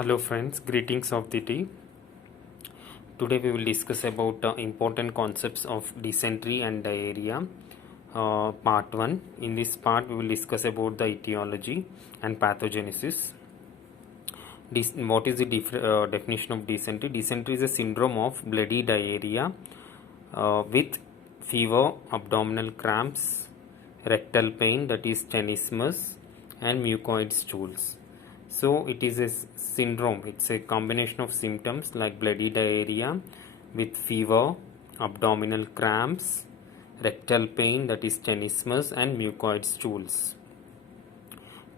Hello friends, greetings of the day. Today we will discuss about important concepts of dysentery and diarrhea. Part 1. In this part we will discuss about the etiology and pathogenesis. What is the definition of dysentery? Dysentery is a syndrome of bloody diarrhea with fever, abdominal cramps, rectal pain, that is tenesmus, and mucoid stools. So it is a syndrome. It's a combination of symptoms like bloody diarrhea with fever, abdominal cramps, rectal pain, that is tenesmus, and mucoid stools.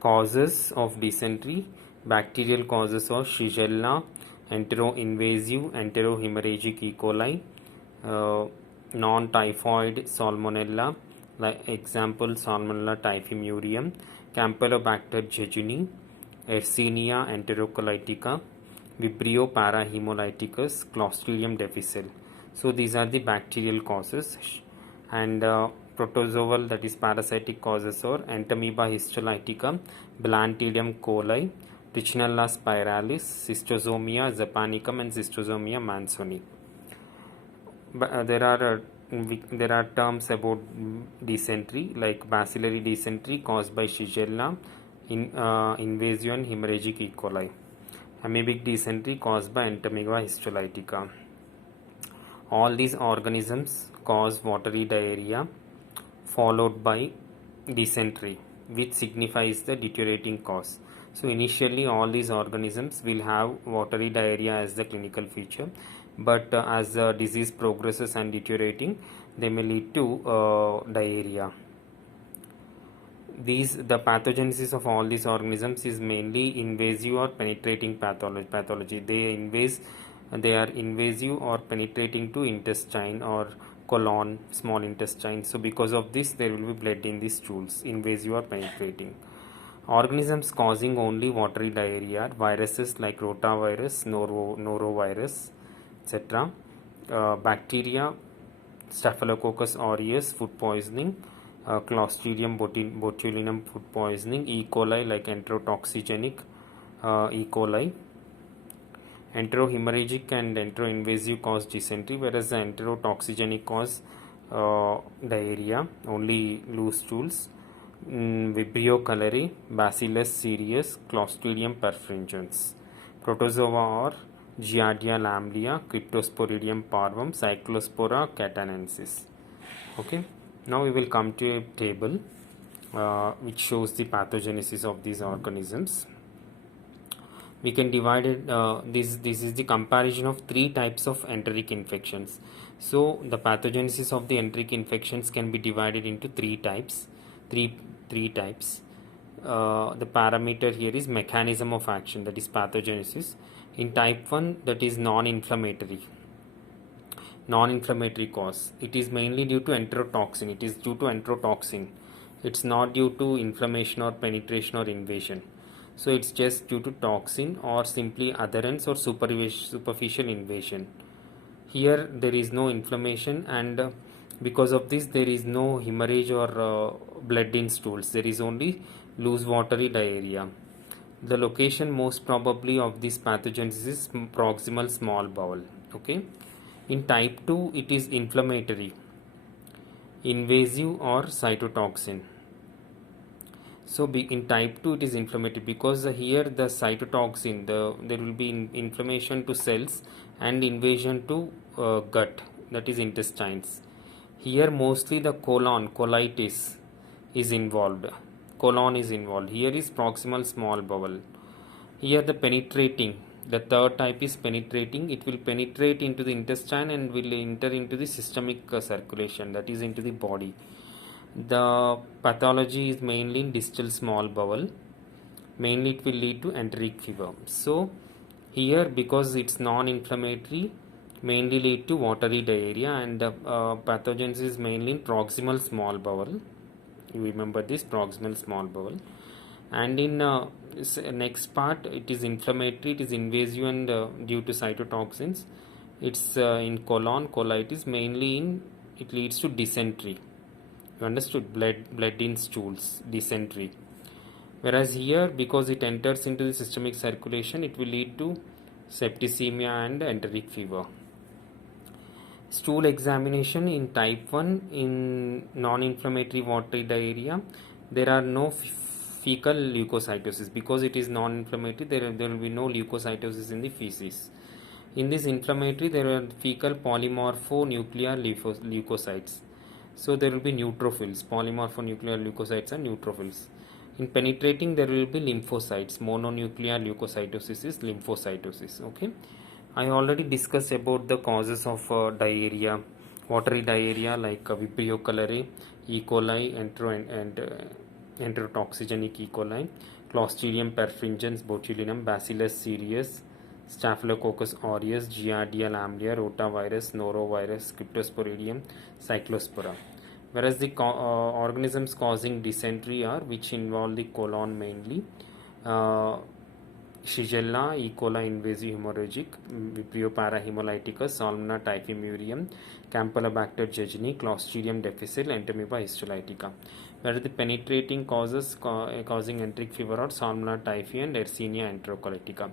Causes of dysentery: bacterial causes of Shigella, enteroinvasive, enterohemorrhagic E. coli, non-typhoid Salmonella, like example Salmonella typhimurium, Campylobacter jejuni, Yersinia enterocolitica, Vibrio parahemolyticus, Clostridium difficile. So these are the bacterial causes, and protozoal, that is parasitic causes, or Entamoeba histolytica, Blantidium coli, Trichinella spiralis, Schistosomia japonicum, and Schistosomia mansoni. There are terms about dysentery like bacillary dysentery caused by Shigella, invasive and hemorrhagic E. coli, amoebic dysentery caused by Entamoeba histolytica. All these organisms cause watery diarrhea followed by dysentery, which signifies the deteriorating cause. So initially all these organisms will have watery diarrhea as the clinical feature, but as the disease progresses and deteriorating, they may lead to diarrhea. The pathogenesis of all these organisms is mainly invasive or penetrating pathology. They are invasive or penetrating to intestine or colon, small intestine. So because of this, there will be blood in the stools, invasive or penetrating. Organisms causing only watery diarrhea: viruses like rotavirus, norovirus, etc. Bacteria, Staphylococcus aureus, food poisoning, Clostridium botulinum, food poisoning, E. coli like enterotoxigenic E. coli. Enterohemorrhagic and enteroinvasive cause dysentery, whereas the enterotoxigenic cause diarrhea, only loose stools. Vibrio cholerae, Bacillus cereus, Clostridium perfringens. Protozoa or Giardia lamblia, Cryptosporidium parvum, Cyclospora catanensis. Okay, now we will come to a table which shows the pathogenesis of these organisms. We can divide it, this is the comparison of three types of enteric infections. So the pathogenesis of the enteric infections can be divided into three types. Three types. The parameter here is mechanism of action, that is pathogenesis. In type 1, that is non-inflammatory cause. It is mainly due to enterotoxin. It is due to enterotoxin. It's not due to inflammation or penetration or invasion. So it's just due to toxin or simply adherence or superficial invasion. Here there is no inflammation, and because of this there is no hemorrhage or blood in stools. There is only loose watery diarrhea. The location most probably of this pathogenesis is proximal small bowel. Okay. In type 2, it is inflammatory, invasive, or cytotoxin. So in type 2 it is inflammatory because here the cytotoxin, there will be inflammation to cells and invasion to gut, that is intestines. Here mostly the colitis is involved. Colon is involved. Here is proximal small bowel. Here the penetrating, the third type is penetrating. It will penetrate into the intestine and will enter into the systemic circulation, that is into the body. The pathology is mainly in distal small bowel. Mainly it will lead to enteric fever. So here, because it's non-inflammatory, mainly lead to watery diarrhea, and the pathogens is mainly in proximal small bowel. You remember this, proximal small bowel. And in next part, it is inflammatory, it is invasive and due to cytotoxins. It's in colon, colitis, mainly it leads to dysentery. You understood? Blood in stools, dysentery. Whereas here, because it enters into the systemic circulation, it will lead to septicemia and enteric fever. Stool examination in type 1 in non-inflammatory watery diarrhea, there are no fecal leukocytosis. Because it is non-inflammatory, there will be no leukocytosis in the feces. In this inflammatory, there are fecal polymorphonuclear leukocytes. So there will be neutrophils. Polymorphonuclear leukocytes and neutrophils. In penetrating, there will be lymphocytes. Mononuclear leukocytosis is lymphocytosis. Okay. I already discussed about the causes of diarrhea, watery diarrhea, like Vibrio cholerae, E. coli, enterotoxigenic E. coli, Clostridium perfringens, botulinum, Bacillus cereus, Staphylococcus aureus, Giardia lamblia, rotavirus, norovirus, Cryptosporidium, Cyclospora. Whereas the organisms causing dysentery are, which involve the colon mainly, Shigella, E. coli invasive hemorrhagic, Vibrio parahemolyticus, Salmonella typhimurium, Campylobacter jejuni, Clostridium difficile, Entamoeba histolytica. Whereas the penetrating causes causing enteric fever are Salmonella typhi and Yersinia enterocolitica.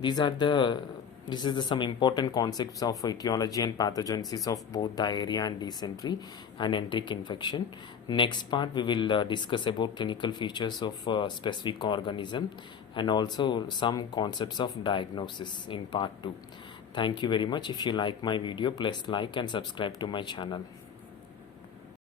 This is some important concepts of etiology and pathogenesis of both diarrhea and dysentery and enteric infection. Next part we will discuss about clinical features of specific organism and also some concepts of diagnosis in part 2. Thank you very much. If you like my video, please like and subscribe to my channel.